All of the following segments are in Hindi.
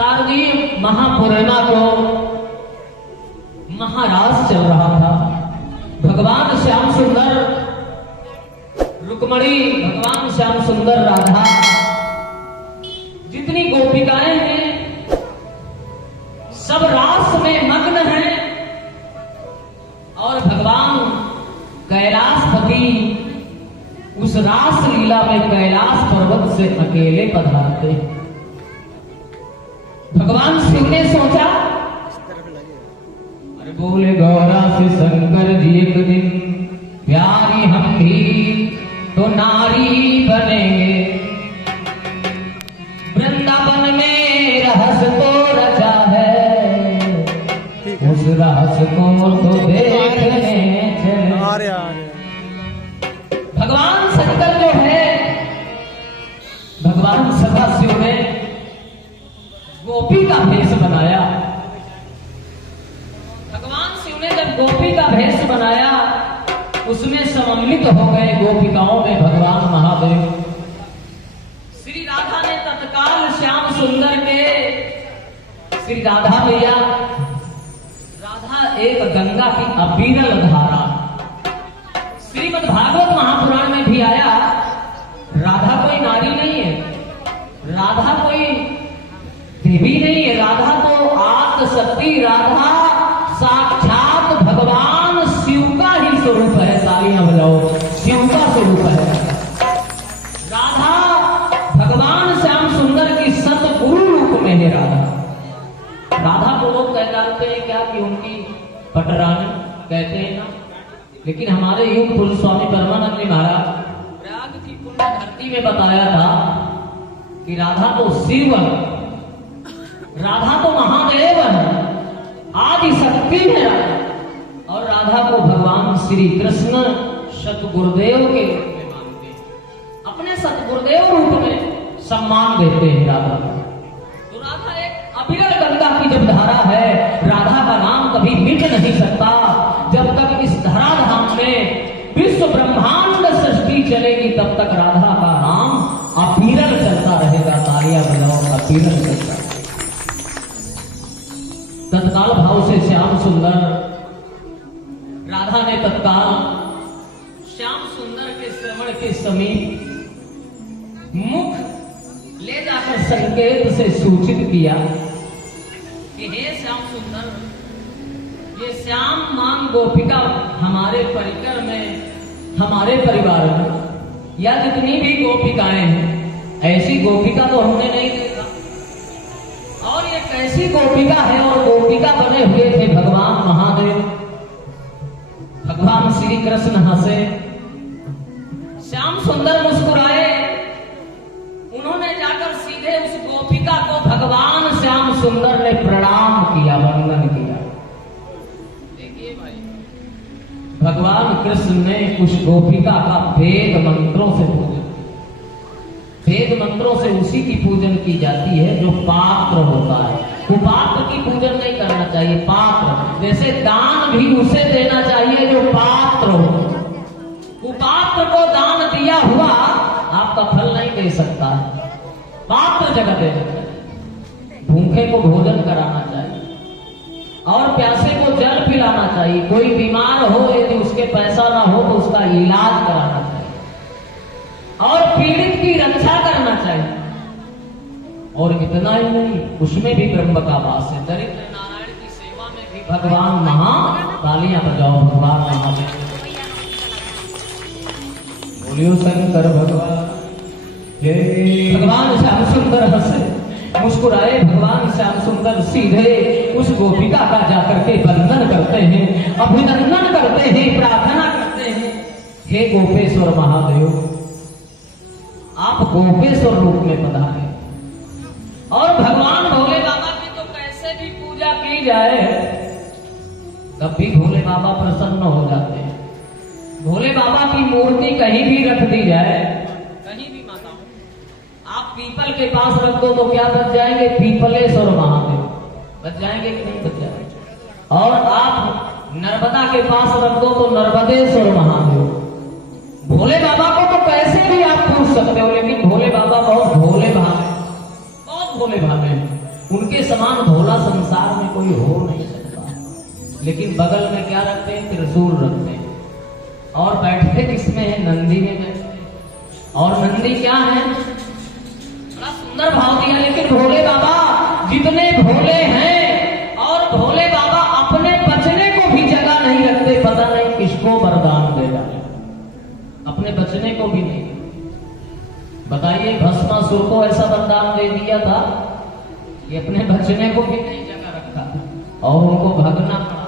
शारदीय महापूर्णिमा को महारास चल रहा था। भगवान श्याम सुंदर रुक्मणी, भगवान श्याम सुंदर राधा, जितनी गोपिकाएं हैं सब रास में मग्न हैं और भगवान कैलाशपति उस रास लीला में कैलाश पर्वत से अकेले पधारते। भगवान शिव ने सोचा, अरे बोले गौरा से शंकर जी एक दिन प्यारी हम भी तो नारी बनेंगे, वृंदावन में रहस्य तो रचा है, उस रहस्य को तो देखने चले। भगवान शंकर जो है, भगवान सदाशिव ने गोपी का भेष बनाया। भगवान शिव ने जब गोपी का भेष बनाया उसमें सम्मिलित हो गए गोपिकाओं में भगवान महादेव। श्री राधा ने तत्काल श्याम सुंदर के, श्री राधा मैया, राधा एक गंगा की अविरल धारा। श्रीमद् भागवत महापुराण में भी आया, राधा कोई नारी नहीं है, राधा कोई देवी नहीं है, राधा तो आद्यशक्ति, राधा साक्षात भगवान शिव का ही स्वरूप है। तालियां बजाओ, शिव का स्वरूप है राधा। भगवान श्याम सुंदर की सतगुरु रूप में है राधा। राधा को लोग कह डालते हैं क्या कि उनकी पटरानी कहते हैं ना, लेकिन हमारे युग पुरुष स्वामी परमानंद जी महाराज प्रयाग की पुण्य धरती में बताया था कि राधा तो शिव, राधा तो महादेव है, आदि शक्ति है राधा। और राधा को भगवान श्री कृष्ण सतगुरुदेव के रूप में मानते हैं, अपने सतगुरुदेव रूप में सम्मान देते हैं राधा को। तो राधा एक अविरल गंगा की जब धारा है, राधा का नाम कभी मिट नहीं सकता। जब तक इस धराधाम में विश्व ब्रह्मांड सृष्टि चलेगी तब तक राधा का नाम अविरल चलता रहेगा। तालियां बजाओ, अविरल चलता। तत्काल भाव से श्याम सुंदर, राधा ने तत्काल श्याम सुंदर के श्रवण के समीप मुख ले जाकर संकेत से सूचित किया कि हे श्याम सुंदर, ये श्याम मान गोपिका हमारे परिकर में, हमारे परिवार में या जितनी भी गोपिकाएं हैं, ऐसी गोपिका तो हमने नहीं देखा। और ये कैसी गोपिका है? और गोपिका बने हुए थे भगवान महादेव। भगवान श्री कृष्ण हंसे, श्याम सुंदर मुस्कुराए। उन्होंने जाकर सीधे उस गोपिका को भगवान श्याम सुंदर ने प्रणाम किया, वंदन किया। देखिए भाई, भगवान कृष्ण ने उस गोपिका का वेद मंत्रों से पूजन, वेद मंत्रों से उसी की पूजन की जाती है जो पात्र होता है। कुपात्र की पूजन नहीं करना चाहिए, पात्र। जैसे दान भी उसे देना चाहिए जो पात्र हो। कुपात्र को दान दिया हुआ आपका फल नहीं दे सकता है, पात्र जगह देना चाहिए। भूखे को भोजन कराना चाहिए और प्यासे को जल पिलाना चाहिए। कोई बीमार हो यदि उसके पैसा ना हो तो उसका इलाज कराना चाहिए और पीड़ित की रक्षा करना चाहिए। और इतना ही नहीं, उसमें भी ब्रह्म का वास है। दरिद्र नारायण की सेवा में भी भगवान महा। तालियां बजाओ, भगवान महादेव। बोलियो शंकर भगवान। भगवान श्याम सुंदर हंसे, मुस्कुराए। भगवान श्याम सुंदर सीधे उस गोपिका का जाकर के वंदन करते हैं, अभिनंदन करते हैं, प्रार्थना करते हैं, हे गोपेश्वर महादेव, आप गोपेश्वर रूप में पधारे। और भगवान भोले बाबा की तो कैसे भी पूजा की जाए, तब भी भोले बाबा प्रसन्न हो जाते हैं। भोले बाबा की मूर्ति कहीं भी रख दी जाए, कहीं भी माता, आप पीपल के पास रख दो तो क्या बच जाएंगे? पीपलेश्वर महादेव बच जाएंगे कि नहीं बच जाएंगे। और आप नर्मदा के पास रख दो तो नर्मदेश्वर महादेव। भोले बाबा को तो कैसे भी आप पूछ सकते हो, लेकिन भोले बाबा बहुत भोले भावे, बहुत भोले भावे। उनके समान भोला संसार में कोई हो नहीं सकता। लेकिन बगल में क्या रखते हैं? त्रिशूल रखते हैं। और बैठते किसमें है? नंदी में बैठते हैं। और नंदी क्या है? बड़ा सुंदर भाव दिया। लेकिन भोले बाबा जितने भोले हैं, और भोले बाबा अपने बचने को भी जगह नहीं रखते। पता नहीं किसको वरदान देगा, अपने बचने को भी नहीं। बताइए, भस्मासुर को ऐसा वरदान दे दिया था कि अपने बचने को भी नहीं जगह रखा और उनको भगना पड़ा।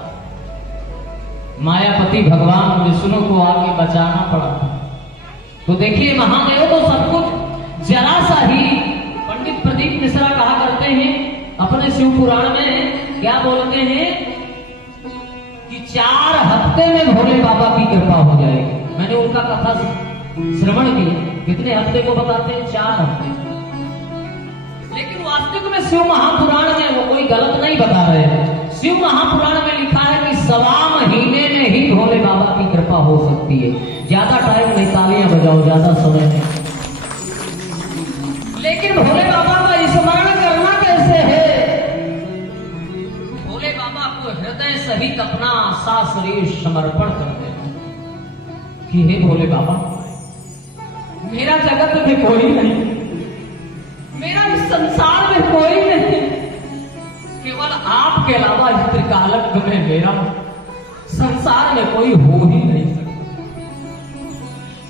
मायापति भगवान विष्णु को आगे बचाना पड़ा। तो देखिए, महादेव तो सब कुछ जरा सा ही। पंडित प्रदीप मिश्रा कहा करते हैं अपने शिव पुराण में, क्या बोलते हैं कि 4 हफ्ते में भोले बाबा की कृपा हो जाएगी। मैंने उनका कथा श्रवण किया। कितने हफ्ते को बताते हैं? 4 हफ्ते। लेकिन वास्तविक में शिव महापुराण में वो कोई गलत नहीं बता रहे हैं। शिव महापुराण में लिखा है कि 1.25 महीने में ही भोले बाबा की कृपा हो सकती है। ज्यादा टाइम नहीं, तालियां बजाओ, ज्यादा समय नहीं। लेकिन भोले बाबा का स्मरण करना कैसे है? भोले बाबा को हृदय सहित अपना सा शरीर समर्पण कर देना कि हे भोले बाबा, मेरा जगत में कोई नहीं, मेरा इस संसार में कोई नहीं, केवल आपके अलावा इस त्रिकालज्ञ में मेरा संसार में कोई हो ही नहीं सकता।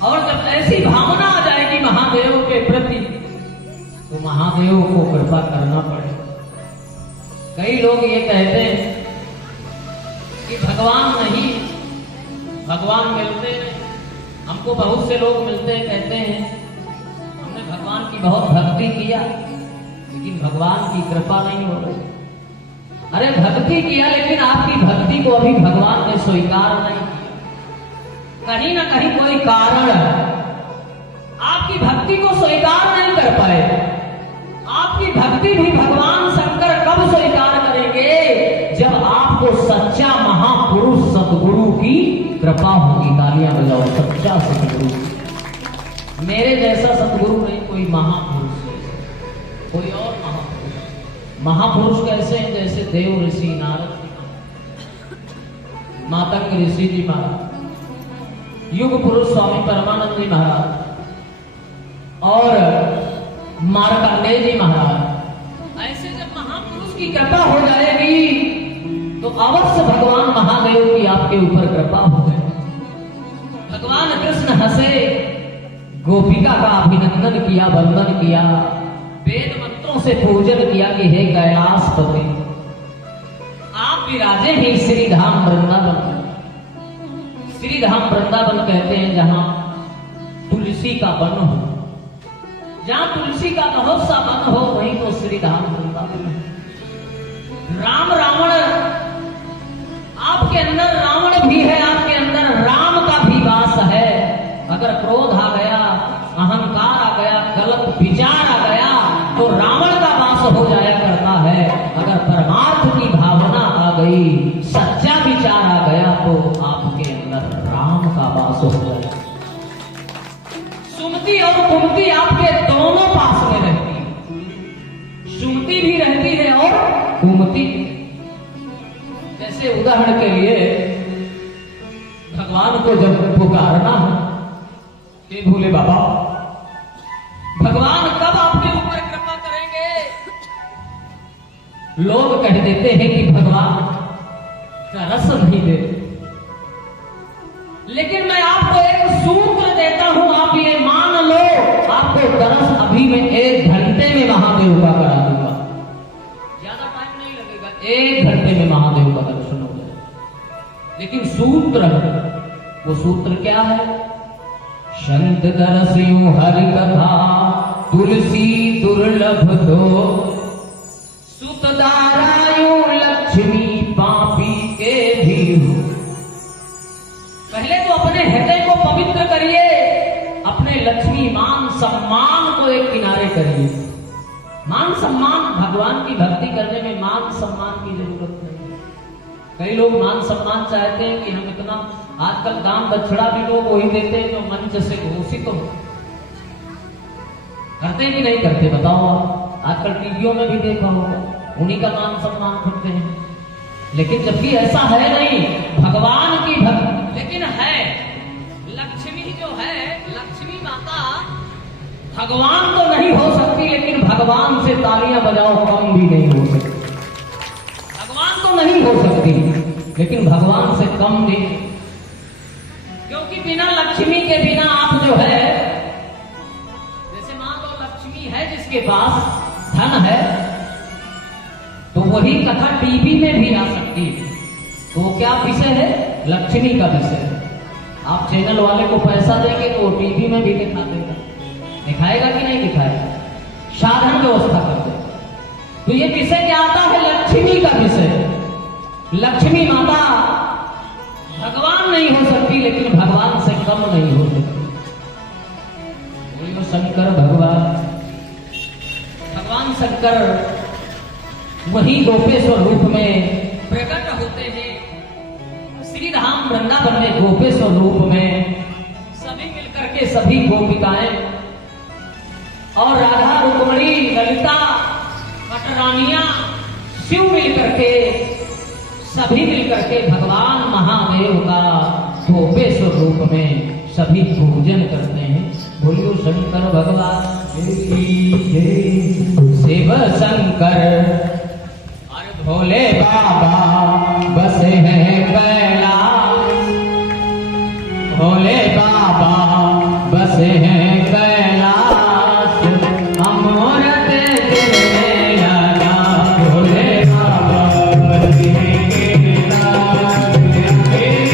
और जब ऐसी भावना आ जाएगी महादेव के प्रति, तो महादेव को कृपा करना पड़ेगा। कई लोग ये कहते हैं कि भगवान नहीं, भगवान मिलते नहीं। हमको बहुत से लोग मिलते हैं, कहते हैं हमने भगवान की बहुत भक्ति किया, लेकिन भगवान की कृपा नहीं हो रही। अरे भक्ति किया, लेकिन आपकी भक्ति को अभी भगवान ने स्वीकार नहीं किया। कहीं ना कहीं कोई कारण आपकी भक्ति को स्वीकार नहीं कर पाए। आपकी भक्ति भी भगवान शंकर कब स्वीकार करेंगे? जब आपको सच्चा महापुरुष सदगुरु की कृपा होगी। तालियां बजाओ, सच्चा सदगुरु। मेरे जैसा सदगुरु नहीं, कोई महापुरुष है, कोई और महापुरुष। महापुरुष कैसे हैं? जैसे देव ऋषि नारद, मातंग ऋषि जी महाराज, युग पुरुष स्वामी परमानंद जी महाराज और मार्कंडेय जी महाराज। ऐसे जब महापुरुष की कृपा हो जाएगी तो अवश्य भगवान महादेव की आपके ऊपर कृपा हो जाएगी। भगवान कृष्ण हंसे, गोपिका का अभिनंदन किया, वंदन किया, वेद मंत्रों से पूजन किया कि हे कैलाशपति, आप विराजे ही श्रीधाम वृंदावन। श्रीधाम वृंदावन कहते हैं जहां तुलसी का वन हो, जहां तुलसी का बहुत सा वन हो, वहीं तो श्रीधाम वृंदावन है। राम रावण, आपके अंदर रावण भी है, आपके अंदर राम का भी वास है। अगर क्रोध आ गया, अहंकार आ गया, गलत विचार आ गया, तो रावण का वास हो जाया करता है। अगर परमार्थ की भावना आ गई, सच्चा विचार आ गया, तो आपके अंदर राम का वास हो जाएगा। सुमति और कुमति आपके दोनों पास में रहती है। सुमति भी रहती है और कुमति। जैसे उदाहरण के लिए भगवान को जब पुकारना है कि भोले बाबा, भगवान कब आपके ऊपर कृपा करेंगे? लोग कह देते हैं कि भगवान का रस नहीं दे। लेकिन मैं आपको एक सूत्र देता हूं, आप ये मान लो, आपको दरस अभी मैं 1 घंटे में महादेव का करा दूंगा। ज्यादा टाइम नहीं लगेगा, 1 घंटे में महादेव का दर्शन हो जाएगा। लेकिन सूत्र है, वो सूत्र क्या है? संत दरस यूं हरि कथा, तुलसी दुर्लभ दो, सुतदारा यूं लक्ष्मी पापी के भी हो। पहले तो अपने हृदय को पवित्र करिए, अपने लक्ष्मी मान सम्मान को एक किनारे करिए। मान सम्मान, भगवान की भक्ति करने में मान सम्मान की जरूरत नहीं। कई लोग मान सम्मान चाहते हैं कि हम इतना, आजकल दान दक्षिणा भी लोग वही देते हैं जो मंच से घोषित हो। करते कि नहीं करते बताओ आप? आजकल टीवियों में भी देखा होगा, उन्हीं का मान सम्मान करते हैं। लेकिन जबकि ऐसा है नहीं, भगवान की भक्त लेकिन है लक्ष्मी जो है, लक्ष्मी माता भगवान तो नहीं हो सकती, लेकिन भगवान से तालियां बजाओ कम भी नहीं हो सकती। भगवान तो नहीं हो सकती, लेकिन भगवान से कम भी, क्योंकि बिना लक्ष्मी के बिना आप जो है, जैसे मान लो लक्ष्मी है जिसके पास धन है, तो वही कथा टीवी में भी आ सकती है। तो वो क्या विषय है? लक्ष्मी का विषय। आप चैनल वाले को पैसा देंगे तो वो टीवी में भी दिखा देगा, दिखाएगा कि नहीं दिखाएगा? साधन व्यवस्था कर दे। तो ये विषय क्या आता है? लक्ष्मी का विषय। लक्ष्मी माता भगवान नहीं हो सकती, लेकिन भगवान से कम नहीं हो सकती। बोलिए शंकर भगवान। भगवान शंकर वही गोपेश्वर रूप में प्रकट होते हैं। श्री धाम वृंदावन में गोपेश्वर रूप में सभी मिलकर के, सभी गोपिकाएं और राधा रुक्मणी ललिता कटरानियां शिव मिलकर के, सभी मिलकर के भगवान महादेव का गोपेश्वर रूप में सभी पूजन करते हैं। बोलियो शंकर भगवान शिव शंकर भोले बाबा बसे हैं कैलाश, भोले बाबा बसे हैं कैलाश, अमृत गिरने लगा, भोले बाबा बसे हैं कैलाश, भोले बाबा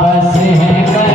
बसे हैं कैलाश।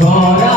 गौरा